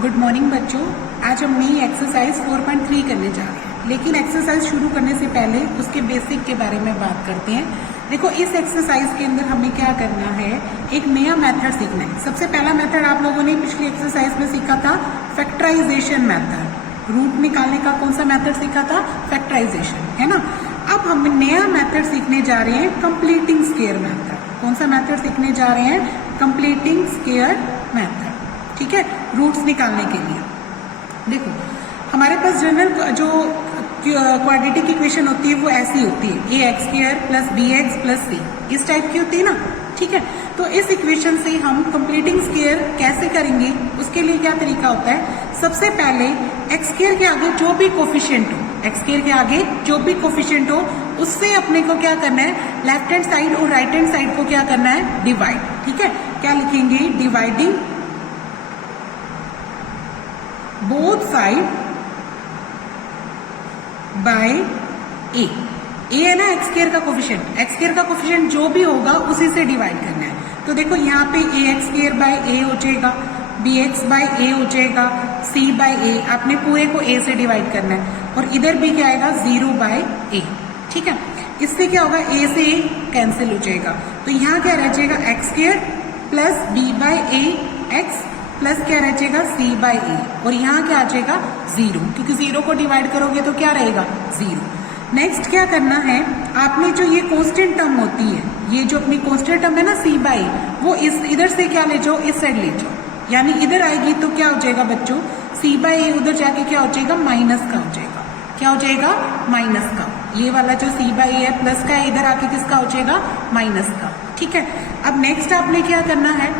Good morning बच्चों। आज हम नई एक्सरसाइज 4.3 करने जा रहे हैं, लेकिन एक्सरसाइज शुरू करने से पहले उसके बेसिक के बारे में बात करते हैं। देखो, इस एक्सरसाइज के अंदर हमें क्या करना है, एक नया मेथड सीखना है। सबसे पहला मेथड आप लोगों ने पिछली एक्सरसाइज में सीखा था, फैक्टराइजेशन मेथड। रूट निकालने का कौन सा मेथड सीखा था? फैक्टराइजेशन, है ना। अब हम नया मेथड सीखने जा रहे हैं, कंप्लीटिंग स्क्वायर मेथड। कौन सा मेथड सीखने जा रहे हैं? Completing square method. ठीक है, रूट्स निकालने के लिए। देखो, हमारे पास जनरल जो क्वाड्रेटिक इक्वेशन होती है वो ऐसी होती है, a x square plus b x plus c, इस टाइप की होती है ना। ठीक है, तो इस इक्वेशन से हम कंप्लीटिंग स्क्वायर कैसे करेंगे, उसके लिए क्या तरीका होता है? सबसे पहले एक्स स्क्वायर के आगे जो भी कोफिशिएंट हो, एक्स स्क्वायर के आगे जो भी कोफिशिएंट हो, उससे अपने को क्या करना है, लेफ्ट हैंड साइड और राइट हैंड साइड को क्या करना है, डिवाइड। ठीक है, क्या लिखेंगे? डिवाइडिंग बोथ साइड बाय ए। ए है ना एक्स स्क्वायर का कोफिशिएंट, एक्स स्क्वायर का कोफिशिएंट जो भी होगा उसी से डिवाइड करना है। तो देखो, यहाँ पे ए एक्स स्क्वायर बाय ए हो जाएगा, बी एक्स बाय ए हो जाएगा, सी बाय ए, आपने पूरे को ए से डिवाइड करना है। और इधर भी क्या आएगा? 0 बाय ए। ठीक है, इससे क्या होगा? ए से ए कैंसिल हो जाएगा, तो यहाँ क्या रह जाएगा? X square plus b by a x plus क्या रह जाएगा? C by a. और यहाँ क्या आ जाएगा? 0, क्योंकि 0 को डिवाइड करोगे तो क्या रहेगा? 0। नेक्स्ट क्या करना है, आपने जो ये कांस्टेंट टर्म होती है, ये जो अपनी कांस्टेंट टर्म है ना सी बाय ए, वो इस इधर से क्या ले जाओ? इस साइड ले जाओ, यानी इधर आएगी तो क्या हो जाएगा बच्चों? सी बाय ए उधर जाके क्या हो जाएगा? माइनस का हो जाएगा। क्या हो जाएगा? माइनस का। ये वाला जो सी बाय ए है प्लस का है, इधर आके किसका हो जाएगा? माइनस का। ठीक है, अब नेक्स्ट आपने क्या करना है?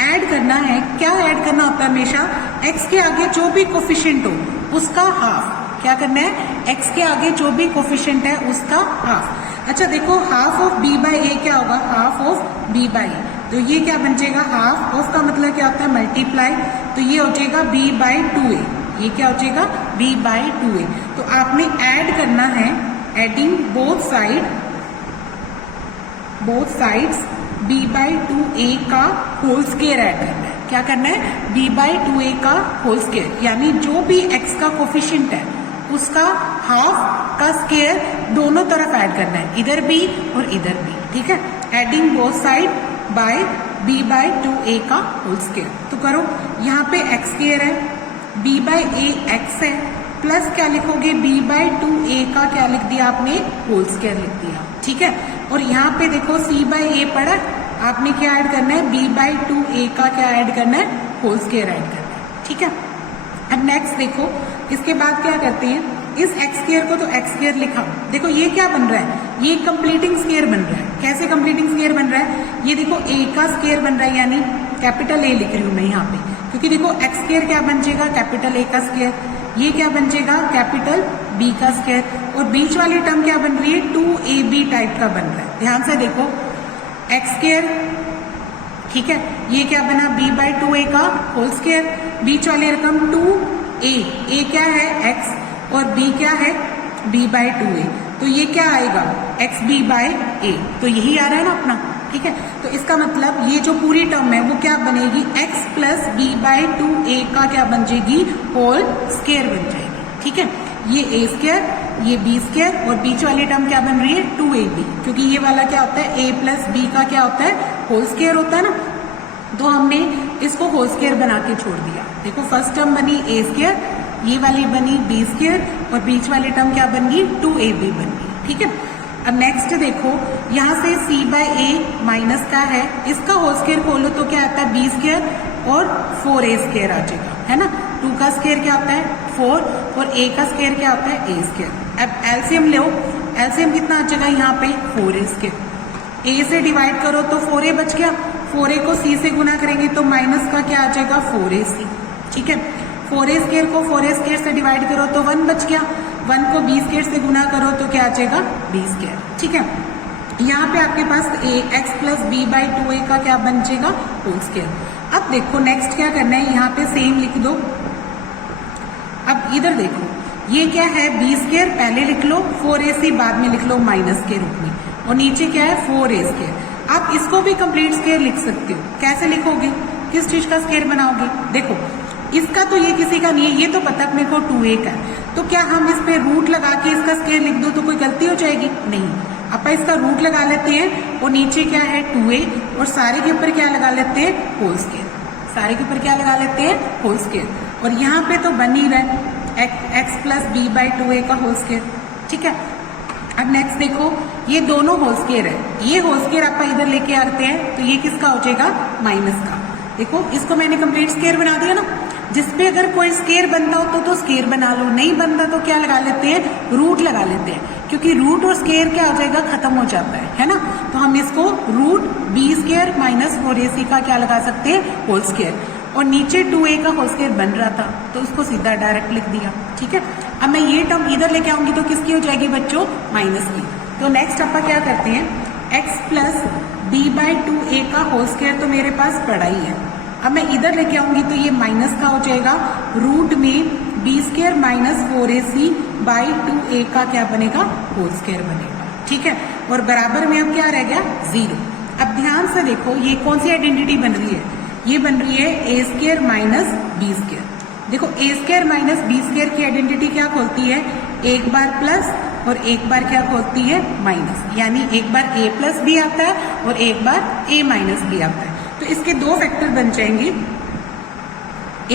ऐड करना है। क्या ऐड करना होता है हमेशा? एक्स के आगे जो भी कोफिशिएंट हो उसका हाफ। क्या करना है? एक्स के आगे जो भी कोफिशिएंट है उसका हाफ। अच्छा देखो, हाफ ऑफ बी बाय ए क्या होगा? हाफ ऑफ बी बाय ए, तो ये क्या बन जाएगा? हाफ ऑफ का मतलब क्या होता है? मल्टीप्लाई, तो ये हो जाएगा बी बाय 2a। ये क्या हो जाएगा? B by 2a। तो आपने ऐड करना है, adding both sides b by 2a का होल स्क्वायर ऐड करना है। क्या करना है? b बाई 2a का होल स्क्वायर, यानी जो भी x का कोफिशिएंट है उसका हाफ का स्क्वायर दोनों तरफ ऐड करना है, इधर भी और इधर भी। ठीक है, adding both side by b by 2a का होल स्क्वायर। तो करो, यहाँ पे x स्क्वायर है, b बाई a x है, प्लस क्या लिखोगे? b बाई 2a का क्या लिख दिया आपने? होल स्क्वायर लिख दिया। ठीक है, और यहाँ पे देखो c बाई ए पड़ा, आपने क्या ऐड करना है? b बाई 2a का क्या ऐड करना है? होल स्क्वायर ऐड करना है। ठीक है, अब नेक्स्ट देखो, इसके बाद क्या करते हैं, इस एक्स स्क्वायर को तो एक्स स्क्वायर लिखा। देखो ये क्या बन रहा है? ये कंप्लीटिंग स्क्वायर बन रहा है। कैसे कंप्लीटिंग स्क्वायर बन रहा है? ये देखो a का स्क्वायर बन रहा है, यानी कैपिटल A लिख रही हूं मैं यहाँ पे, क्योंकि देखो एक्स स्क्वायर क्या बन जाएगा? कैपिटल A का स्क्वायर। ये क्या बन जाएगा? कैपिटल B का स्क्वायर। और बीच वाली टर्म क्या बन रही है? 2ab टाइप का बन रहा है। ध्यान से देखो, एक्स स्क्वायर, ठीक है, ये क्या बना? b बाई 2a का होल स्क्वायर, बीच वाली रकम 2a, a क्या है? x, और b क्या है? b बाई 2a, तो ये क्या आएगा? xb by a। तो यही आ रहा है ना अपना। ठीक है, तो इसका मतलब ये जो पूरी टर्म है वो क्या बनेगी? x plus b by 2a का क्या बन जाएगी? होल स्क्वायर बन जाएगी। ठीक है, ये a स्क्वायर, ये b स्क्वायर, और बीच वाली टर्म क्या बन रही है? 2ab, क्योंकि ये वाला क्या होता है? a प्लस b का क्या होता है? होल स्क्वायर होता है ना, तो हमने इसको होल स्क्वायर बना के छोड़ दिया। देखो, फर्स्ट टर्म बनी a स्क्वायर, ये वाली बनी b स्क्वायर, और बीच वाली टर्म क्या बन गई? 2ab बन गई। ठीक है, अब नेक्स्ट देखो, यहाँ से c बाय a माइनस का है, इसका होल स्क्वायर खोलो तो क्या आता है? b स्क्वायर और 4a स्क्वायर आ जाएगा, है ना। 2 का स्क्वायर क्या होता है? 4, और a का स्क्वायर क्या होता है? a square. अब एलसीएम लो, एलसीएम कितना आ जाएगा यहाँ पे? 4a square. a से डिवाइड करो तो 4a बच गया, 4a को c से गुना करेंगे तो माइनस का क्या आ जाएगा? 4ac। ठीक है, 4a स्क्वायर को 4a स्क्वायर से डिवाइड करो तो 1 बच गया, 1 को b स्क्वायर से गुना करो तो क्या आ जाएगा? b square. ठीक है, यहाँ पे आपके पास x plus b by 2a का क्या बन जाएगा? Whole square. अब देखो नेक्स्ट क्या करना है, यहाँ पे सेम लिख दो। अब इधर देखो, ये क्या है? b स्क्वायर पहले लिख लो, 4ac बाद में लिख लो माइनस के रूप में, और नीचे क्या है? 4a square. आप इसको भी कंप्लीट स्क्वायर लिख सकते हो। कैसे लिखोगे? किस चीज का स्क्वायर बनाओगे? देखो, इसका तो ये किसी का नहीं है, ये तो पता है मेरे को 2a का है, तो क्या हम इस पे रूट लगा के इसका स्क्वायर लिख दो तो कोई गलती हो जाएगी? नहीं, अपन इसका रूट लगा लेते हैं और नीचे क्या है 2a और सारे के ऊपर क्या लगा लेते हैं होल स्क्वायर, सारे के ऊपर क्या लगा लेते हैं होल स्क्वायर, और यहाँ पे तो बन ही रहा है x plus B by 2a का होल स्क्वायर। ठीक है, अब नेक्स्ट देखो ये दोनों होल स्क्वायर है, ये होल स्क्वायर आप इधर लेके आते हैं तो ये किसका हो जाएगा माइनस का। देखो इसको मैंने कंप्लीट स्क्वायर बना दिया ना, जिसपे अगर कोई स्क्वायर बनता हो तो स्क्वायर बना लो, नहीं बनता तो क्या लगा लेते हैं रूट लगा लेते हैं, क्योंकि रूट और स्क्वायर क्या हो जाएगा खत्म हो जाता है ना, तो हम इसको root B square minus 4ac का क्या लगा सकते हैं होल स्क्वायर, और नीचे 2a का होल स्क्वायर बन रहा था तो उसको सीधा डायरेक्ट लिख दिया। ठीक है, अब मैं ये टर्म इधर लेके आऊंगी तो किसकी हो जाएगी बच्चों माइनस की। तो नेक्स्ट अपन क्या करते हैं x plus B by 2a का होल स्क्वायर तो मेरे पास पड़ा ही है, अब मैं इधर लेके आऊंगी तो ये माइनस का हो जाएगा, रूट में B square minus 4ac by 2a का क्या बनेगा होल स्क्वायर बनेगा। ठीक है, और बराबर में अब क्या रह गया 0। अब ध्यान से देखो ये कौन सी आइडेंटिटी बन रही है, ये बन रही है a square minus B square. देखो a square minus B square की आइडेंटिटी क्या खोलती है, एक बार प्लस और एक बार क्या खोलती है माइनस, यानी एक बार a प्लस भी आता है और एक बार a माइनस भी आता है, तो इसके दो फैक्टर बन जाएंगे।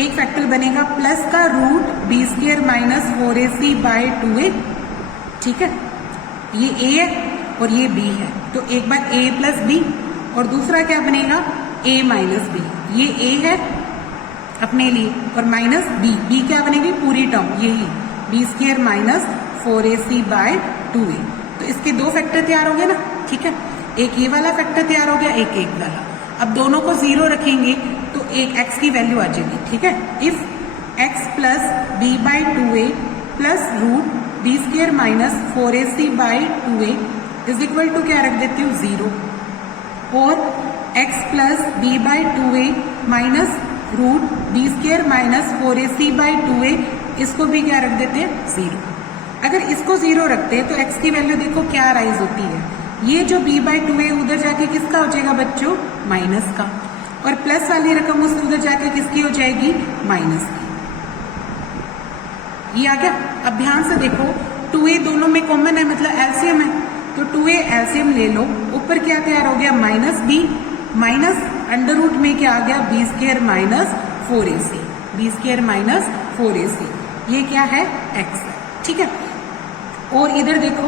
एक फैक्टर बनेगा प्लस का root B square minus 4ac by 2a। ठीक है, ये a है और ये b है, तो एक बार a प्लस b और दूसरा क्या बनेगा a माइनस b, ये a है अपने लिए और माइनस b क्या बनेगी पूरी टर्म यही B square minus 4ac by 2a। तो इसके दो फैक्टर तैयार हो गए ना। ठीक है, एक ये वाला फैक्टर तैयार हो गया, एक वाला। अब दोनों को 0 रखेंगे तो एक x की वैल्यू आ जाएगी। ठीक है, if x plus B by 2a plus root B square minus 4ac by 2a is equal to क्या रख देती हूँ 0, और x plus B by 2a minus root B square minus 4ac by 2a इसको भी क्या रख देते हैं 0। अगर इसको 0 रखते हैं तो x की वैल्यू देखो क्या राइज होती है, ये जो b बाई 2a उधर जाके किसका हो जाएगा बच्चों माइनस का, और प्लस वाली रकम उससे उधर जाके किसकी हो जाएगी माइनस की। ये आ गया। अब ध्यान से देखो 2a दोनों में कॉमन है मतलब एलसीएम है, तो 2a एलसीएम ले लो, ऊपर क्या तैयार हो गया minus b minus under root में क्या आ गया B square minus 4ac, B square minus 4ac, ये क्या है x है। ठीक है, और इधर देखो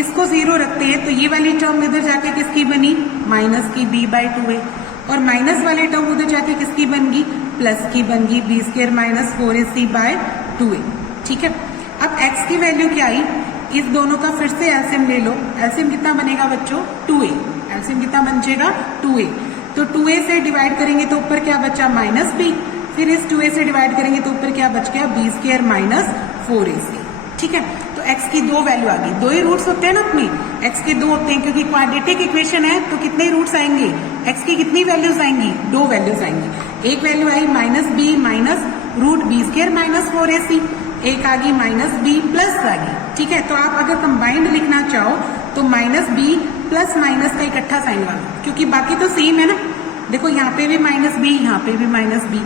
इसको 0 रखते हैं तो ये वाली टर्म इधर जाके किसकी बनी माइनस की b बाई 2a, और माइनस वाली टर्म उधर जाके किसकी बन गई प्लस की बन गई B square minus 4ac by 2a। ठीक है, अब x की वैल्यू क्या आई, इस दोनों का फिर से एलसीएम ले लो, एलसीएम कितना बनेगा बच्चों 2a, एलसीएम कितना बन जाएगा 2a, तो 2a से डिवाइड करेंगे तो ऊपर क्या बचा माइनस b, फिर इस 2a से डिवाइड करेंगे तो ऊपर क्या बच गया बी स्क्वायर माइनस 4ac। ठीक है, तो x की दो वैल्यू आ गई, दो ही रूट्स होते हैं ना अपने, x के दो होते हैं क्योंकि क्वाड्रेटिक इक्वेशन है, तो कितने रूट्स आएंगे x की कितनी वैल्यूज आएंगी दो वैल्यूज आएंगी। एक वैल्यू आई minus b minus root B square minus 4ac, एक आ गई माइनस b प्लस आ गई। ठीक है, तो आप अगर कंबाइंड लिखना चाहो तो माइनस b प्लस माइनस का इकट्ठा साइन लगा, क्योंकि बाकी तो सेम है ना। देखो यहाँ पे भी माइनस b, यहाँ पे भी माइनस b,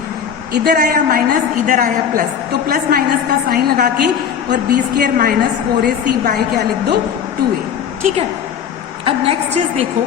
इधर आया माइनस इधर आया प्लस, तो प्लस माइनस का साइन लगा के और B square minus 4ac bye क्या लिख दो 2a। ठीक है, अब नेक्स्ट चीज देखो,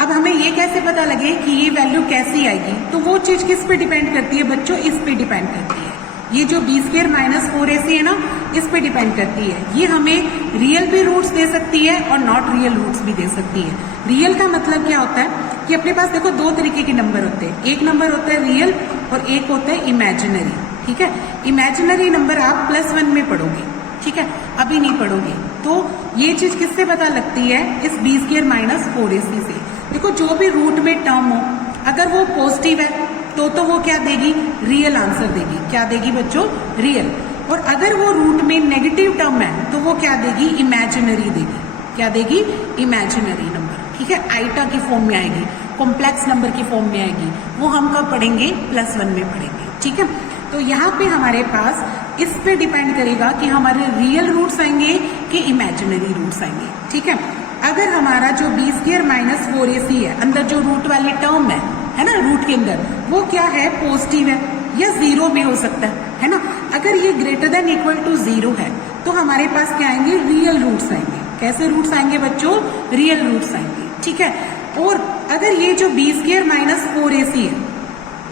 अब हमें ये कैसे पता लगे कि ये वैल्यू कैसी आएगी, तो वो चीज किस पे डिपेंड करती है बच्चों, इस पे डिपेंड करती है। ये जो बी स्क्वायर माइनस 4ac है ना, इस पे डिपेंड करती है। ये हमें रियल भी रूट्स दे सकती है और नॉट रियल रूट्स भी दे सकती है। रियल का मतलब क्या होता है कि अपने पास देखो दो तरीके के नंबर होते हैं, एक नंबर होता है रियल और एक होता है इमेजिनरी। ठीक है, इमेजिनरी नंबर आप +1 में पढ़ोगे, ठीक है, अभी नहीं पढ़ोगे। तो ये चीज किससे पता लगती है, इस बी स्क्वायर माइनस 4ac से। देखो जो भी रूट में टर्म हो, अगर वो पॉजिटिव है तो वो क्या देगी, रियल आंसर देगी। क्या देगी बच्चों, रियल। और अगर वो रूट में नेगेटिव टर्म है तो वो क्या देगी, इमेजिनरी देगी। क्या देगी, इमेजिनरी नंबर। ठीक है, आइटा की फॉर्म में आएगी, कॉम्प्लेक्स नंबर की फॉर्म में आएगी, वो हम कब पढ़ेंगे, +1 में पढ़ेंगे। ठीक है, तो यहाँ पे हमारे पास इस पे डिपेंड करेगा कि हमारे रियल रूट्स आएंगे कि इमेजिनरी रूट्स आएंगे। ठीक है, अगर हमारा जो बी स्क्वायर माइनस 4ac है, अंदर जो रूट वाली टर्म है ना, रूट के अंदर वो क्या है, पॉजिटिव है, या जीरो भी हो सकता है ना। अगर ये greater than equal to zero है तो हमारे पास क्या आएंगे, रियल रूट्स आएंगे। कैसे रूट्स आएंगे बच्चों, रियल रूट्स आएंगे, ठीक है। और अगर ये जो बी स्क्वायर माइनस 4ac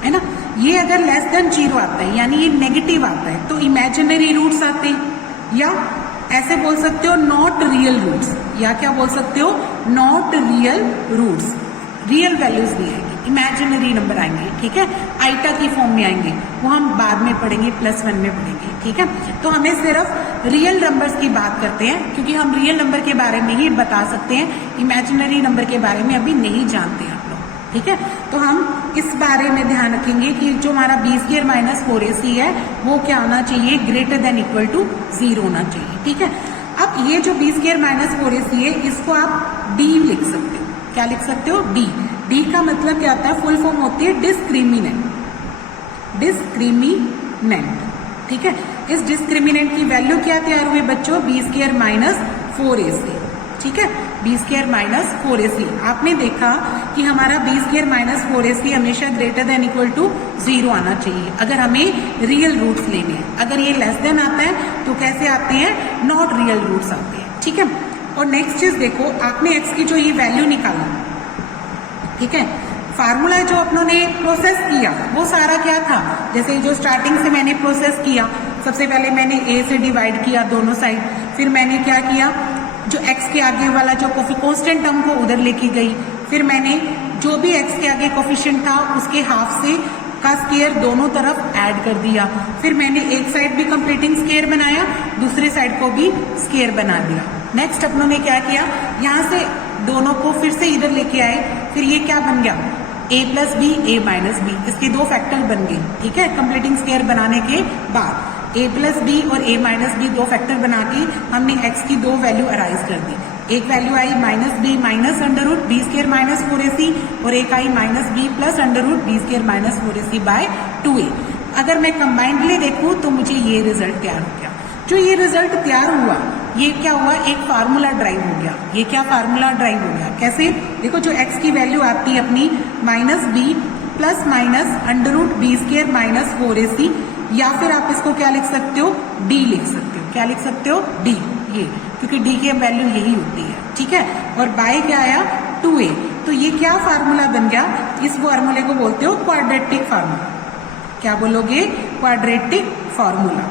है ना, ये अगर लेस देन जीरो आता है यानी ये नेगेटिव आता है तो इमेजिनरी रूट्स आते हैं, या ऐसे बोल सकते हो नॉट रियल रूट्स, या क्या बोल सकते हो, not real roots. Real values नहीं आएंगी, इमेजिनरी नंबर आएंगे, ठीक है। आइटा की फॉर्म में आएंगे, वो हम बाद में पढ़ेंगे, +1 में पढ़ेंगे, ठीक है। तो हमें सिर्फ रियल नंबर्स की बात करते हैं क्योंकि हम रियल नंबर के बारे में ही बता सकते हैं, इमेजिनरी नंबर के बारे में अभी नहीं जानते आप लोग, ठीक है। तो हम इस बारे में ध्यान रखेंगे कि जो हमारा बी स्क्वायर माइनस 4ac है वो क्या होना चाहिए, greater than equal to zero होना चाहिए, ठीक है। अब ये जो बी स्क्वायर माइनस 4ac है इसको आप डी लिख सकते हो। क्या लिख सकते हो, डी। डी का मतलब क्या होता है, फुल फॉर्म होती है डिस्क्रिमिनेंट, डिस्क्रिमिनेंट, ठीक है। इस डिस्क्रिमिनेंट की वैल्यू क्या तैयार हुई बच्चों, बी स्क्वायर माइनस 4ac, ठीक है। बी स्क्वायर माइनस 4ac, आपने देखा कि हमारा बी स्क्वायर माइनस 4ac हमेशा greater than equal to zero आना चाहिए अगर हमें रियल रूट्स लेने हैं। अगर ये लेस देन आता है तो कैसे आते हैं, नॉट रियल रूट्स आते हैं, ठीक है। और नेक्स्ट चीज देखो, आपने एक्स की जो ये वैल्यू निकाला, ठीक है, फार्मूला जो अपनों ने प्रोसेस किया वो सारा क्या था, जैसे जो स्टार्टिंग से मैंने प्रोसेस किया, सबसे पहले मैंने ए से डिवाइड किया दोनों साइड, फिर मैंने क्या किया, जो एक्स के आगे वाला जो कांस्टेंट टर्म को उधर लेके गई, फिर मैंने जो भी एक्स के आगे कोफिशिएंट था उसके हाफ से का स्क्वायर दोनों तरफ ऐड कर दिया, फिर मैंने एक साइड भी कंप्लीटिंग स्क्वायर बनाया, दूसरे साइड को भी स्क्वायर बना दिया। नेक्स्ट अपनों ने क्या किया, यहाँ से दोनों को फिर से इधर लेके आए, फिर ये क्या बन गया, a plus B, a minus B, इसके दो फैक्टर बन गए, ठीक है। कंप्लीटिंग स्क्वायर बनाने के बाद a प्लस बी और a माइनस बी दो फैक्टर बना के हमने x की दो वैल्यू अराइज कर दी। एक वैल्यू आई minus b minus under root B square minus 4ac और एक आई minus B plus under root B square minus 4ac by 2a। अगर मैं कंबाइंडली देखूं तो मुझे ये रिजल्ट तैयार हो गया। जो ये रिजल्ट तैयार हुआ ये क्या हुआ, एक फार्मूला ड्राइव हो गया। ये क्या फार्मूला ड्राइव हो गया, कैसे, देखो जो x की वैल्यू आती है अपनी minus B plus minus under root B square minus 4ac, या फिर आप इसको क्या लिख सकते हो, डी लिख सकते हो। क्या लिख सकते हो, डी, ये, क्योंकि डी की वैल्यू यही होती है, ठीक है। और बाय क्या आया, 2a। तो ये क्या फार्मूला बन गया, इस फार्मूले को बोलते हो क्वाड्रेटिक फार्मूला। क्या बोलोगे, क्वाड्रेटिक फार्मूला,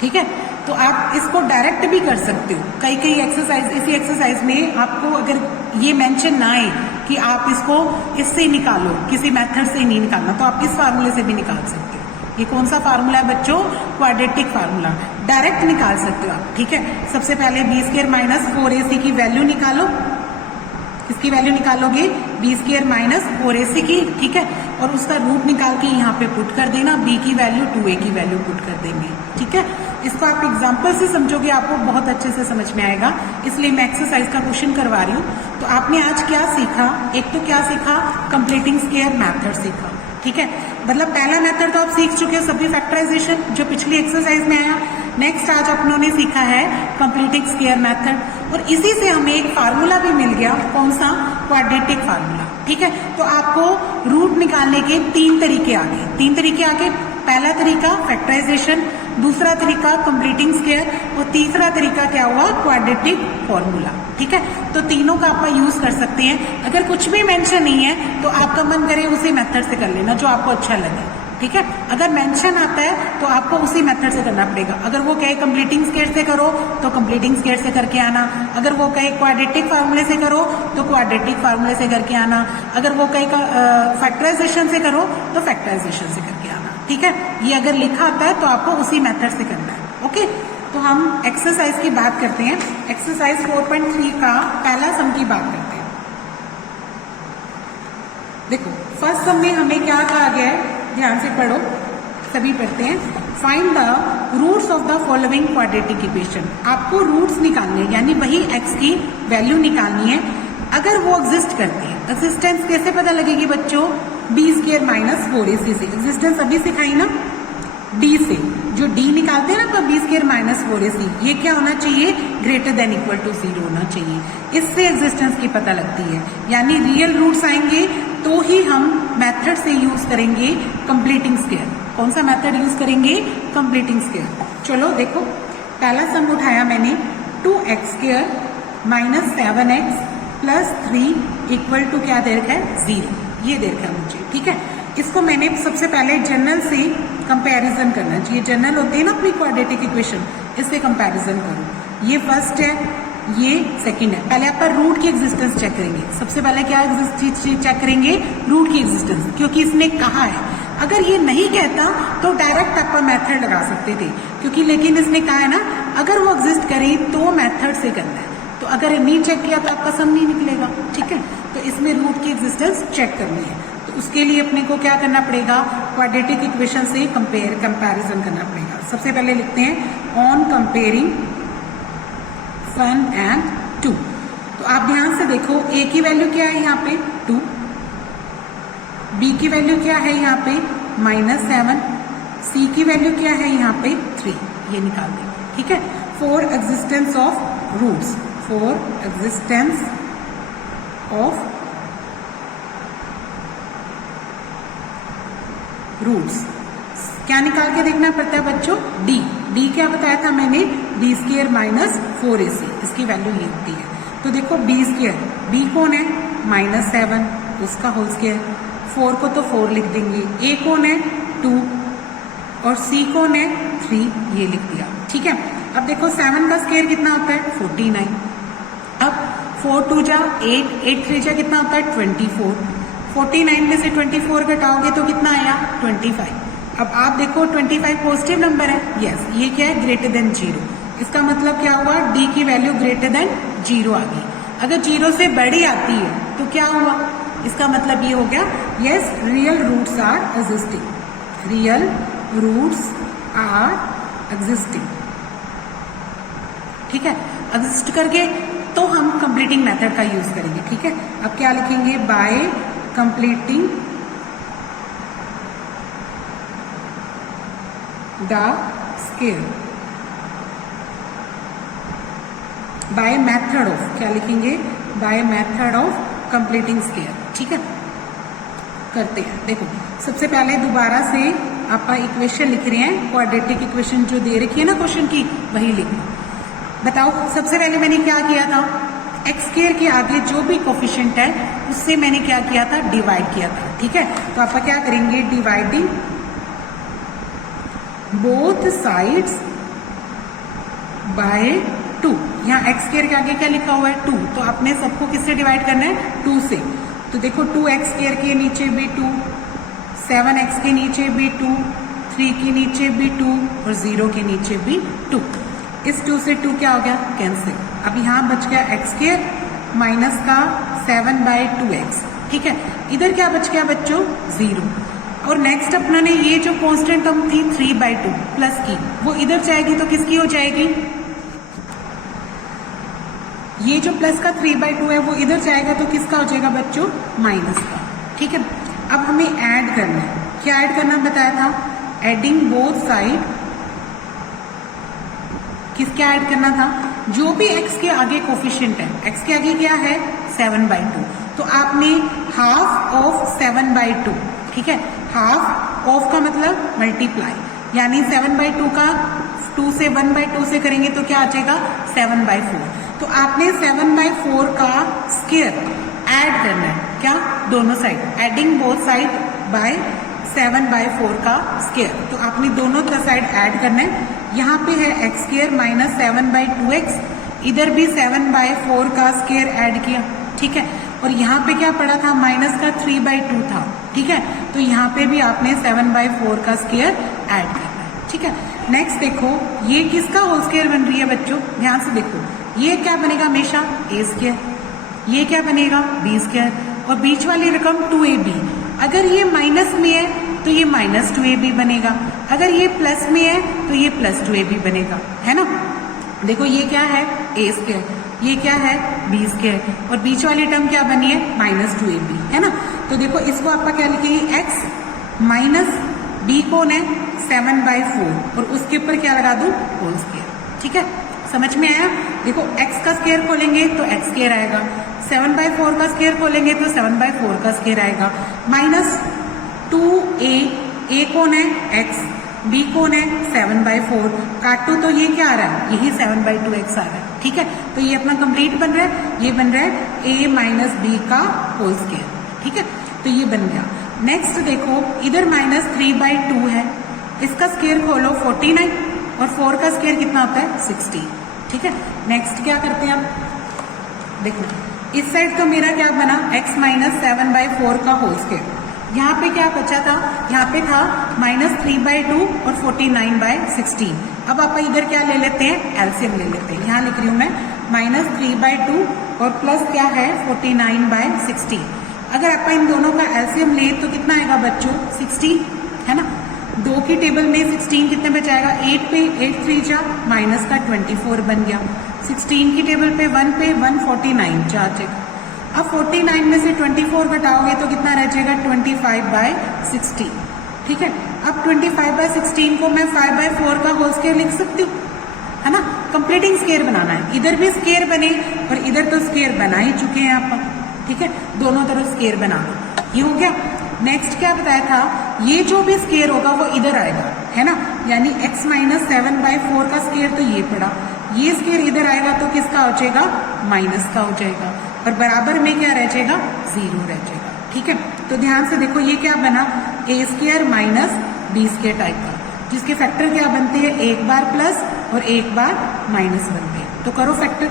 ठीक है। तो आप इसको डायरेक्ट भी कर सकते हो। कई कई एक्सरसाइज, इसी एक्सरसाइज में आपको अगर ये मेंशन ना आए कि आप इसको इससे निकालो, किसी मेथड से नहीं निकालना, तो आप इस फार्मूले से भी निकाल सकते हो। ये कौन सा फार्मूला है बच्चों, क्वाड्रेटिक फार्मूला, डायरेक्ट निकाल सकते हो आप, ठीक है। सबसे पहले बी स्क्वायर माइनस 4ac की वैल्यू निकालो, किसकी वैल्यू निकालोगे, बी स्क्वायर माइनस 4ac की, ठीक है। और उसका रूट निकाल के यहाँ पे पुट कर देना, b की वैल्यू 2a की वैल्यू पुट कर देंगे, ठीक है। इसको आप एग्जाम्पल से समझोगे आपको बहुत अच्छे से समझ में आएगा, इसलिए मैं एक्सरसाइज का क्वेश्चन करवा रही हूँ। तो आपने आज क्या सीखा, एक तो क्या सीखा, कंप्लीटिंग स्क्वायर मेथड सीखा, ठीक है। मतलब पहला मेथड तो आप सीख चुके हो, सभी फैक्टराइजेशन जो पिछली एक्सरसाइज में आया। नेक्स्ट आज अपनों ने सीखा है कंप्लीटिंग स्क्वायर मेथड, और इसी से हमें एक फार्मूला भी मिल गया, कौन सा, क्वाड्रेटिक फार्मूला, ठीक है। तो आपको रूट निकालने के तीन तरीके आ गए, तीन तरीके आ गए। पहला तरीका फैक्टराइजेशन, दूसरा तरीका कंप्लीटिंग स्क्वायर, और तीसरा तरीका क्या हुआ, क्वाड्रेटिक फॉर्मूला, ठीक है। तो तीनों का आप यूज कर सकते हैं। अगर कुछ भी मेंशन नहीं है तो आपका मन करे उसी मेथड से कर लेना जो आपको अच्छा लगे, ठीक है। अगर मेंशन आता है तो आपको उसी मेथड से करना पड़ेगा। अगर वो कहे कंप्लीटिंग स्क्वायर से करो तो कंप्लीटिंग स्क्वायर से करके आना, अगर वो कहे क्वाड्रेटिक फार्मूले से करो तो क्वाड्रेटिक फार्मूले से करके आना, अगर वो कहे फैक्टराइजेशन से करो तो फैक्टराइजेशन से करके आना, ठीक है। ये अगर लिखा आता है तो आपको उसी मेथड से करना है, ओके। तो हम एक्सरसाइज की बात करते हैं। एक्सरसाइज 4.3 का पहला सम की बात करते हैं। देखो फर्स्ट सम में हमें क्या कहा गया है, ध्यान से पढ़ो, सभी पढ़ते हैं। Find the roots of the following quadratic equation. आपको रूट्स निकालने यानी वही एक्स की वैल्यू निकालनी है अगर वो एग्जिस्ट करते हैं। एग्जिस्टेंस कैसे पता लगेगी बच्चों, बी स्क्वायर माइनस 4ac से। एग्जिस्टेंस अभी सिखाई ना, डी से, जो डी निकालते हैं ना तो बी स्क्वायर माइनस 4ac, ये क्या होना चाहिए, ग्रेटर देन इक्वल टू 0 होना चाहिए। इससे एग्जिस्टेंस की पता लगती है, यानी रियल रूट्स आएंगे तो ही हम मेथड से यूज करेंगे कंप्लीटिंग स्क्वायर। कौन सा मेथड यूज करेंगे? Completing square. चलो देखो, पहला सम उठाया मैंने 2x² minus 7x plus 3 equal to क्या दे रखा है? 0। ये दे रखा है मुझे, ठीक है। इसको मैंने सबसे पहले जनरल से कंपैरिजन करना चाहिए। जनरल होती है ना अपनी क्वाड्रेटिक इक्वेशन, इससे कंपैरिजन करो। ये फर्स्ट है, ये सेकंड है। पहले आप रूट की एग्जिस्टेंस चेक करेंगे। सबसे पहले क्या चीज चेक करेंगे? रूट की एग्जिस्टेंस, क्योंकि इसने कहा है। अगर ये नहीं कहता तो डायरेक्ट आप मेथड लगा सकते थे, क्योंकि लेकिन इसने कहा है ना अगर वो एग्जिस्ट करे तो मेथड से करना है। तो अगर नहीं चेक किया तो आपका सम नहीं निकलेगा, ठीक है। तो इसमें रूट की एग्जिस्टेंस चेक करनी है, तो उसके लिए अपने को क्या करना पड़ेगा? क्वाड्रेटिक इक्वेशन से कंपैरिजन करना पड़ेगा। सबसे पहले लिखते हैं ऑन कंपेयरिंग 1 and 2। तो आप ध्यान से देखो, a की वैल्यू क्या है यहाँ पे? 2। b की वैल्यू क्या है यहाँ पे? -7। c की वैल्यू क्या है यहाँ पे? 3। ये निकाल दें, ठीक है। For existence of roots, for existence of roots क्या निकाल के देखना पड़ता है बच्चों? डी क्या बताया था मैंने? b² माइनस 4ac, इसकी वैल्यू ये होती है। तो देखो b², b कौन है? -7, उसका होल स्क्वायर। 4 को तो 4 लिख देंगे। a कौन है? 2, और c कौन है? 3, ये लिख दिया, ठीक है। अब देखो 7 का स्क्वायर कितना होता है? 49। अब 4 2 जा 8, 8 3 जा कितना होता है? 24। 49 में से 24 घटाओगे तो कितना आया? 25। अब आप देखो 25 पॉजिटिव नंबर है, यस। ये क्या है? Greater than 0। इसका मतलब क्या हुआ? d की वैल्यू ग्रेटर देन 0 आ गई। अगर 0 से बड़ी आती है तो क्या हुआ? इसका मतलब ये हो गया yes, real roots are existing. Real roots are existing, ठीक है। एग्जिस्ट करके तो हम कंप्लीटिंग मेथड का यूज करेंगे, ठीक है। अब क्या लिखेंगे? Bye completing the square by method of, क्या लिखेंगे? By method of completing square, ठीक है। करते हैं, देखो सबसे पहले दोबारा से आप इक्वेशन लिख रहे हैं। क्वाड्रेटिक इक्वेशन जो दे रखी है ना क्वेश्चन की, वही लिखो। बताओ सबसे पहले मैंने क्या किया था? x² के आगे जो भी कोफिशिएंट है उससे मैंने क्या किया था? डिवाइड किया था, ठीक है। तो आप क्या करेंगे? Dividing both sides by 2। यहाँ x² के आगे क्या लिखा हुआ है? 2। तो आपने सबको किससे डिवाइड करना है? 2 से। तो देखो 2x² के नीचे भी 2, 7x के नीचे भी 2, 3 के नीचे भी 2 और 0 के नीचे भी 2। इस 2 से 2 क्या हो गया? कैंसिल। अब यहाँ बच गया x² माइनस का 7/2x, ठीक है। इधर क्या बच गया बच्चों? 0। और नेक्स्ट अपना ने ये जो कांस्टेंट टर्म थी 3/2 प्लस की, वो इधर जाएगी तो किसकी हो जाएगी? ये जो प्लस का 3/2 है वो इधर जाएगा तो किसका हो जाएगा बच्चों? माइनस का, ठीक है। अब हमें ऐड करना है। क्या ऐड करना बताया था? Adding both side. किसका ऐड करना था? जो भी x के आगे कोफिशिएंट है, x के आगे क्या है? 7/2। तो आपने हाफ ऑफ 7/2, ठीक है। हाफ ऑफ का मतलब मल्टीप्लाई, यानी 7/2 का 2 से 1/2 से करेंगे तो क्या आ जाएगा? 7/4। तो आपने 7/4 का स्क्वायर ऐड करना है। क्या? दोनों side, adding both side by 7/4 का स्क्वायर। तो आपने दोनों साइड ऐड करना है। यहाँ पे है x² माइनस 7/2x, इधर भी 7/4 का स्क्वायर ऐड किया, ठीक है। और यहाँ पे क्या पड़ा था? माइनस का 3/2 था, ठीक है। तो यहाँ पे भी आपने 7/4 का स्क्वायर ऐड करना है, ठीक है। नेक्स्ट देखो, ये किसका होल स्क्वायर बन रही है बच्चों? ध्यान से देखो, ये क्या बनेगा हमेशा? a²। ये क्या बनेगा? b²। और बीच वाली रकम 2ab। अगर ये माइनस में है तो ये -2ab बनेगा, अगर ये प्लस में है तो ये +2ab बनेगा, है ना। देखो ये क्या है? a², ये क्या है? b², और बीच वाली टर्म क्या बनी है? -2ab, है ना। तो देखो इसको आप क्या लिखेंगे? x माइनस b कौन है? 7/4, और उसके ऊपर क्या लगा दूं? होल स्क्वायर, ठीक है। समझ में आया? देखो x का स्क्वायर खोलेंगे तो x² आएगा, 7/4 का स्क्वायर खोलेंगे तो 7/4 का स्क्वायर आएगा, माइनस 2a, a कौन है x, b कौन है 7/4, काटो तो ये क्या आ रहा है, यही 7/2x आ रहा है, ठीक है। तो ये अपना कंप्लीट बन रहा है, ये बन रहा है a माइनस बी का होल स्क्वायर, ठीक है। तो ये बन गया। नेक्स्ट देखो इधर -3/2 है, इसका स्क्वायर खोलो 49 और 4 का स्क्वायर कितना होता है 60, ठीक है। नेक्स्ट क्या करते हैं अब देखो, इस साइड तो मेरा क्या बना x माइनस 7/4 का होल स्क्वायर, यहाँ पे क्या बचा था, यहाँ पे था -3/2 और 49/16। अब आप इधर क्या ले लेते हैं, एलसीएम ले लेते हैं। यहाँ लिख रही हूँ मैं -3/2 और प्लस क्या है 49/16। अगर आप इन दोनों का एलसीएम ले तो कितना आएगा बच्चों 16, है ना। 2 की टेबल में 16 कितने पे जाएगा, 8 पे, 8 3 जा माइनस का 24 बन गया। 16 की टेबल पे 1 पे 149 जाएगा। अब 49 में से 24 घटाओगे तो कितना रह जाएगा 25/16, ठीक है। अब 25/16 को मैं 5/4 का होल स्क्वायर लिख सकती हूँ, है ना। कंप्लीटिंग स्क्वायर बनाना है, इधर भी स्क्वायर बने और इधर तो स्क्वायर बना ही चुके हैं आप, ठीक है। दोनों तरफ स्क्वायर बना दो, ये हो गया। नेक्स्ट क्या बताया था, ये जो भी स्क्वायर होगा वो इधर आएगा, है ना। यानी x माइनस 7/4 का स्क्वायर तो ये पड़ा, ये स्क्वायर इधर आएगा तो किसका हो जाएगा, माइनस का हो जाएगा, और बराबर में क्या रह जाएगा 0 रह जाएगा, ठीक है। तो ध्यान से देखो ये क्या बना, a² माइनस b² टाइप का, जिसके फैक्टर क्या बनते हैं, एक बार प्लस और एक बार माइनस बनते हैं। तो करो फैक्टर,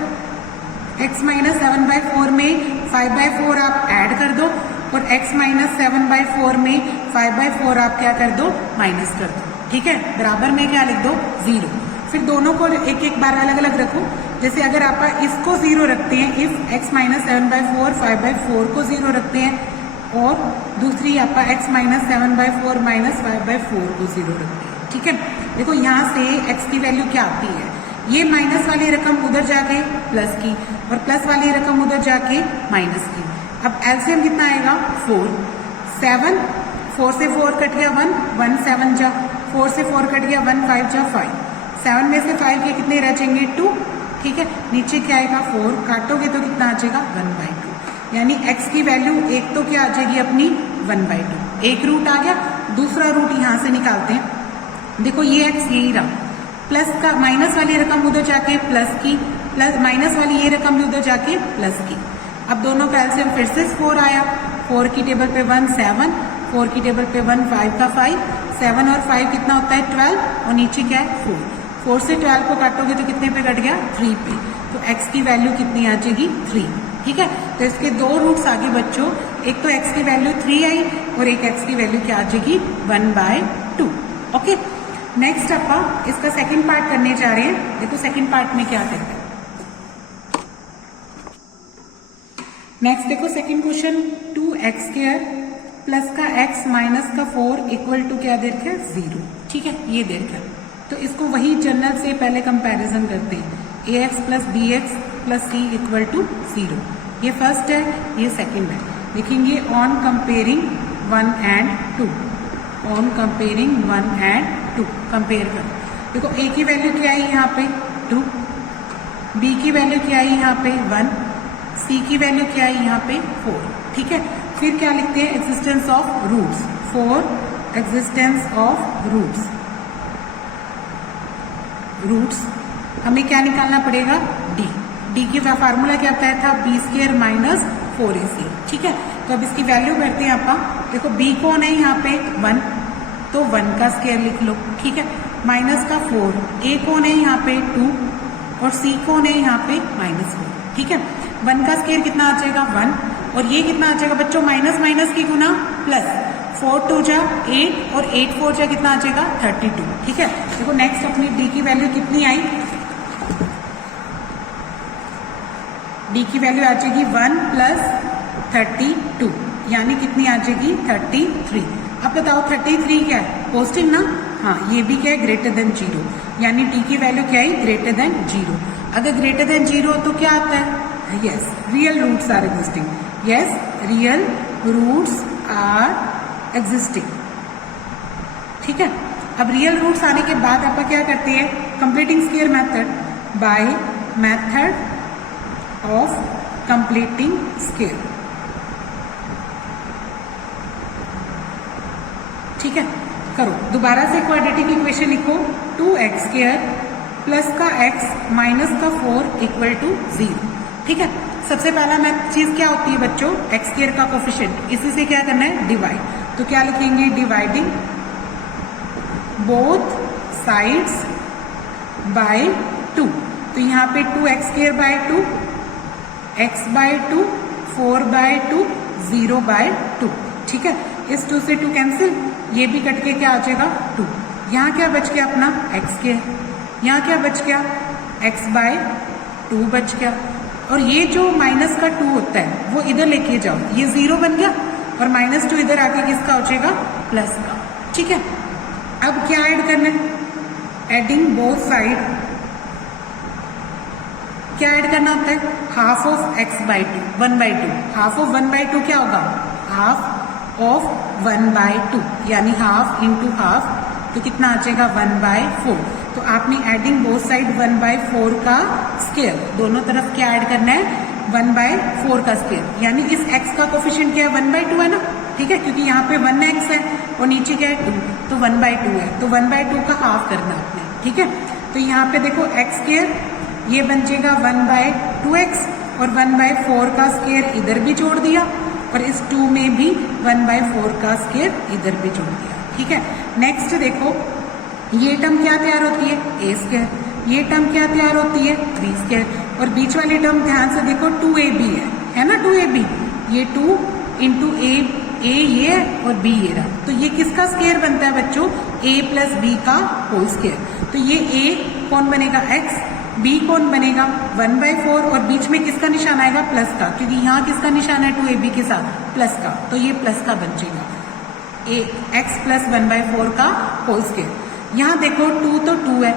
x माइनस 7/4 में 5/4 आप ऐड कर दो और x माइनस 7/4 में 5/4 आप क्या कर दो, माइनस कर दो, ठीक है। बराबर में क्या लिख दो 0। फिर दोनों को एक एक बार अलग अलग रखो। जैसे अगर आप इसको 0 रखते हैं, इफ x माइनस 7/4 5/4 को 0 रखते हैं और दूसरी आप x माइनस 7/4 माइनस 5/4 को 0 रखते हैं, ठीक है। देखो यहाँ से x की वैल्यू क्या आती है, ये माइनस वाली रकम उधर जाके प्लस की और प्लस वाली रकम उधर जाके माइनस की। अब एलसीएम कितना आएगा 4, 7, 4 से 4 कट गया 1, 1 7 जा, 4 से 4 कट गया 1 5 जा 5, 7 में से 5 के कितने रह जाएंगे 2, ठीक है। नीचे क्या आएगा 4, काटोगे तो कितना आ जाएगा 1/2, यानी x की वैल्यू एक तो क्या आ जाएगी अपनी 1/2, एक रूट आ गया। दूसरा रूट यहाँ से निकालते हैं, देखो ये x यही रहा, प्लस का माइनस वाली रकम उधर जाके प्लस की, प्लस माइनस वाली ये रकम भी उधर जाके प्लस की। अब दोनों का एलसीएम फिर से 4 आया, 4 की टेबल पे 1 7, 4 की टेबल पे 1 5 का 5, 7 और 5 कितना होता है 12 और नीचे क्या है 4, 4 से 12 को काटोगे तो कितने पे कट गया 3 पे, तो x की वैल्यू कितनी आ जाएगी 3, ठीक है। तो इसके दो रूट्स आगे बच्चों, एक तो x की वैल्यू 3 आई और एक x की वैल्यू क्या आ जाएगी 1/2, ओके। नेक्स्ट आप इसका सेकंड पार्ट करने जा रहे हैं। देखो सेकंड पार्ट में क्या कहते हैं, नेक्स्ट देखो सेकंड क्वेश्चन, 2x² प्लस का x माइनस का 4 इक्वल टू क्या दे रखा है 0, ठीक है, ये दे रखा है। तो इसको वही जनरल से पहले कंपैरिजन करते हैं, ax plus bx plus c equal to 0, ये फर्स्ट है, ये सेकंड है। लिखेंगे on comparing 1 and 2, on comparing 1 and 2, compare करो। देखो a की वैल्यू क्या आई यहाँ पे 2, b की वैल्यू क्या आई यहाँ पे 1, c की वैल्यू क्या आई यहाँ पे 4, ठीक है। फिर क्या लिखते हैं, existence of roots, 4 existence of roots हमें क्या निकालना पड़ेगा d की फार्मूला क्या बताया था b² माइनस 4ac, ठीक है। तो अब इसकी वैल्यू करते हैं आप, देखो b कौन है यहाँ पे 1, तो 1 का स्क्वायर लिख लो, ठीक है, माइनस का 4, a कौन है यहाँ पे 2 और c कौन है यहाँ पे -4, ठीक है। 1 का स्क्वायर कितना आ जाएगा 1 और ये कितना आ जाएगा बच्चों, माइनस माइनस की गुना प्लस, 4 2 जा 8 और 8 4 जा कितना आ जाएगा 32, ठीक है। देखो नेक्स्ट अपनी d की वैल्यू कितनी आई, d की वैल्यू आ जाएगी 1 + 32, यानी कितनी आ जाएगी 33। अब बताओ 33 क्या है, पॉजिटिव ना, हाँ ये भी क्या है ग्रेटर देन 0, यानी d की वैल्यू क्या है ग्रेटर देन 0। अगर ग्रेटर देन 0 तो क्या आता है, yes real roots are existing, yes real roots are existing, ठीक है। अब रियल रूट्स आने के बाद आप क्या करते हैं, completing square method by method of completing square. ठीक है, करो दोबारा से क्वाड्रेटिक इक्वेशन लिखो। 2x² प्लस का x माइनस का 4 इक्वल टू 0। ठीक है, सबसे पहला चीज क्या होती है बच्चों, x² का कोफिशिएंट, इसी से क्या करना है, डिवाइड। तो क्या लिखेंगे, डिवाइडिंग बोथ साइड्स बाय 2। तो यहाँ पे 2x² by 2, x by 2, 4 by 2, 0 by 2। ठीक है, इस 2 से 2 कैंसिल, ये भी कट के क्या आ जाएगा 2। यहाँ क्या बच गया अपना x², यहाँ क्या बच गया x बाय 2 बच गया। और ये जो माइनस का 2 होता है वो इधर लेके जाओ, ये 0 बन गया और -2 इधर आके किसका हो जाएगा, प्लस का। ठीक है, अब क्या ऐड करना है, एडिंग बोथ साइड। क्या ऐड करना होता है, half of x by 2, 1/2। Half of 1/2 क्या होगा, हाफ ऑफ 1/2, यानी हाफ इंटू हाफ, तो कितना आ जाएगा 1/4। तो आपने एडिंग बोथ साइड 1/4 का स्केयर, दोनों तरफ क्या ऐड करना है, 1/4 का स्केयर, यानी इस x का कोफिशिएंट क्या है, 1/2 है ना। ठीक है, क्योंकि यहाँ पे 1x है और नीचे क्या है 2, तो 1/2 है, तो 1/2 का हाफ करना आपने। ठीक है, तो यहाँ पे देखो x², ये बन जाएगा 1/2x और 1/4 का स्केयर इधर भी जोड़ दिया और इस 2 में भी 1/4 का स्केयर इधर भी जोड़ दिया। ठीक है, नेक्स्ट देखो, ये टर्म क्या तैयार होती है, a², ये टर्म क्या तैयार होती है, b², और बीच वाली टर्म ध्यान से देखो 2ab है ना, 2ab, ये 2 इंटू a ये है और b ये रहा, तो ये किसका स्केयर बनता है बच्चों, a प्लस b का होल स्केयर। तो ये a कौन बनेगा, x, b कौन बनेगा 1/4 और बीच में किसका निशान आएगा, प्लस का, क्योंकि यहाँ किसका निशान है 2ab के साथ, प्लस का, तो ये प्लस का बन जाएगा, x प्लस 1/4 का होल स्केयर। यहाँ देखो 2 तो 2 है,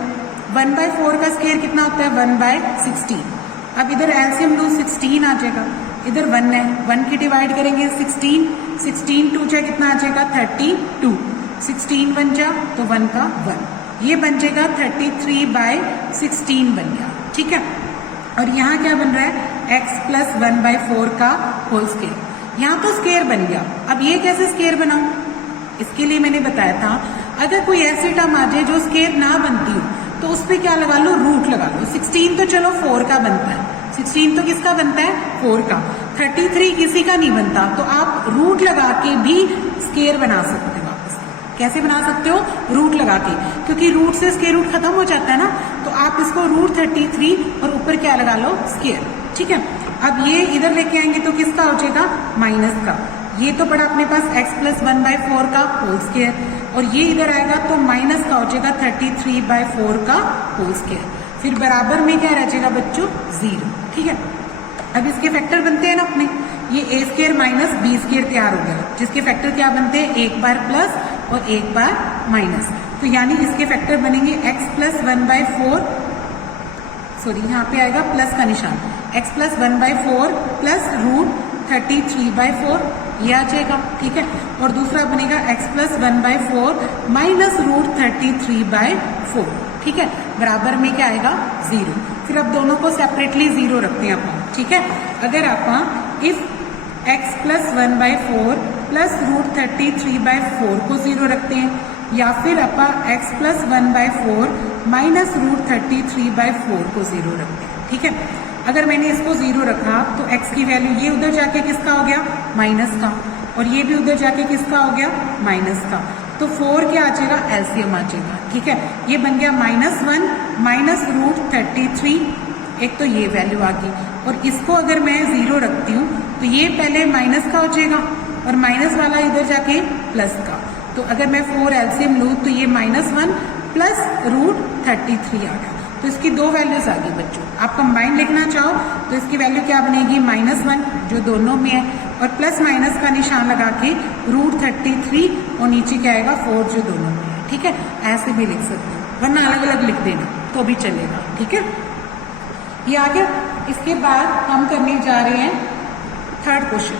1/4 का स्केयर कितना होता है, 1/16। अब इधर एलसीएम लो, 16 आ जाएगा, इधर 1 है, 1 की डिवाइड करेंगे 16, 16 2 जा कितना आ जाएगा 32, 16 बन जा तो 1 का 1, ये बन जाएगा 33/16 बन गया। ठीक है, और यहाँ क्या बन रहा है, x प्लस 1/4 का होल स्केयर। यहाँ तो स्केयर बन गया, अब ये कैसे स्केयर बनाऊं, इसके लिए मैंने बताया था, अगर कोई ऐसी टर्म आ जाए जो स्केयर ना बनती हो तो उस पर क्या लगा लो, रूट लगा लो। 16 तो चलो 4 का बनता है, 16 तो किसका बनता है, 4 का। 33 किसी का नहीं बनता, तो आप रूट लगा के भी स्केयर बना सकते हो। वापस कैसे बना सकते हो, रूट लगा के, क्योंकि रूट से स्केयर रूट खत्म हो जाता है ना, तो आप इसको रूट 33 और ऊपर क्या लगा लो, स्केयर। ठीक है, अब ये इधर लेके आएंगे तो किसका हो जाएगा, माइनस का। ये तो पड़ा अपने पास x प्लस 1/4 का होल स्केयर, और ये इधर आएगा तो माइनस का हो जाएगा 33/4 का होल स्केयर। फिर बराबर में क्या रह जाएगा बच्चों, 0। ठीक है, अब इसके फैक्टर बनते हैं ना अपने, ये a² माइनस b² तैयार हो गया, जिसके फैक्टर क्या बनते हैं, एक बार प्लस और एक बार माइनस। तो यानी इसके फैक्टर बनेंगे x प्लस 1/4, सॉरी यहाँ पे आएगा प्लस का निशान, x प्लस 1/4 प्लस रूट 33/4, ये आ जाएगा। ठीक है, और दूसरा बनेगा x प्लस 1/4 माइनस रूट 33/4। ठीक है, बराबर में क्या आएगा, 0। फिर अब दोनों को सेपरेटली 0 रखते हैं अपन। ठीक है, अगर आप if x plus 1/4 plus root 33/4 को 0 रखते हैं, या फिर अपन x प्लस 1/4 माइनस रूट 33/4 को 0 रखते हैं। ठीक है, अगर मैंने इसको 0 रखा तो x की वैल्यू ये उधर जाके किसका हो गया, माइनस का, और ये भी उधर जाके किसका हो गया, माइनस का। तो 4 क्या आ जाएगा, एलसीएम आ जाएगा। ठीक है, ये बन गया -1 माइनस रूट 33, एक तो ये वैल्यू आ गई, और इसको अगर मैं 0 रखती हूँ तो ये पहले माइनस का हो जाएगा और माइनस वाला इधर जाके प्लस का। तो अगर मैं 4 एलसीएम लूँ तो ये -1 प्लस रूट 33 आ गया। तो इसकी 2 वैल्यूज आ गई बच्चों। आप कंबाइन लिखना चाहो तो इसकी वैल्यू क्या बनेगी, -1 जो दोनों में है और प्लस माइनस का निशान लगा के रूट 33 और नीचे क्या आएगा 4 जो दोनों में है। ठीक है, ऐसे भी लिख सकते हो, वरना अलग अलग लिख देना तो भी चलेगा। ठीक है, ये आ गया। इसके बाद हम करने जा रहे हैं थर्ड क्वेश्चन।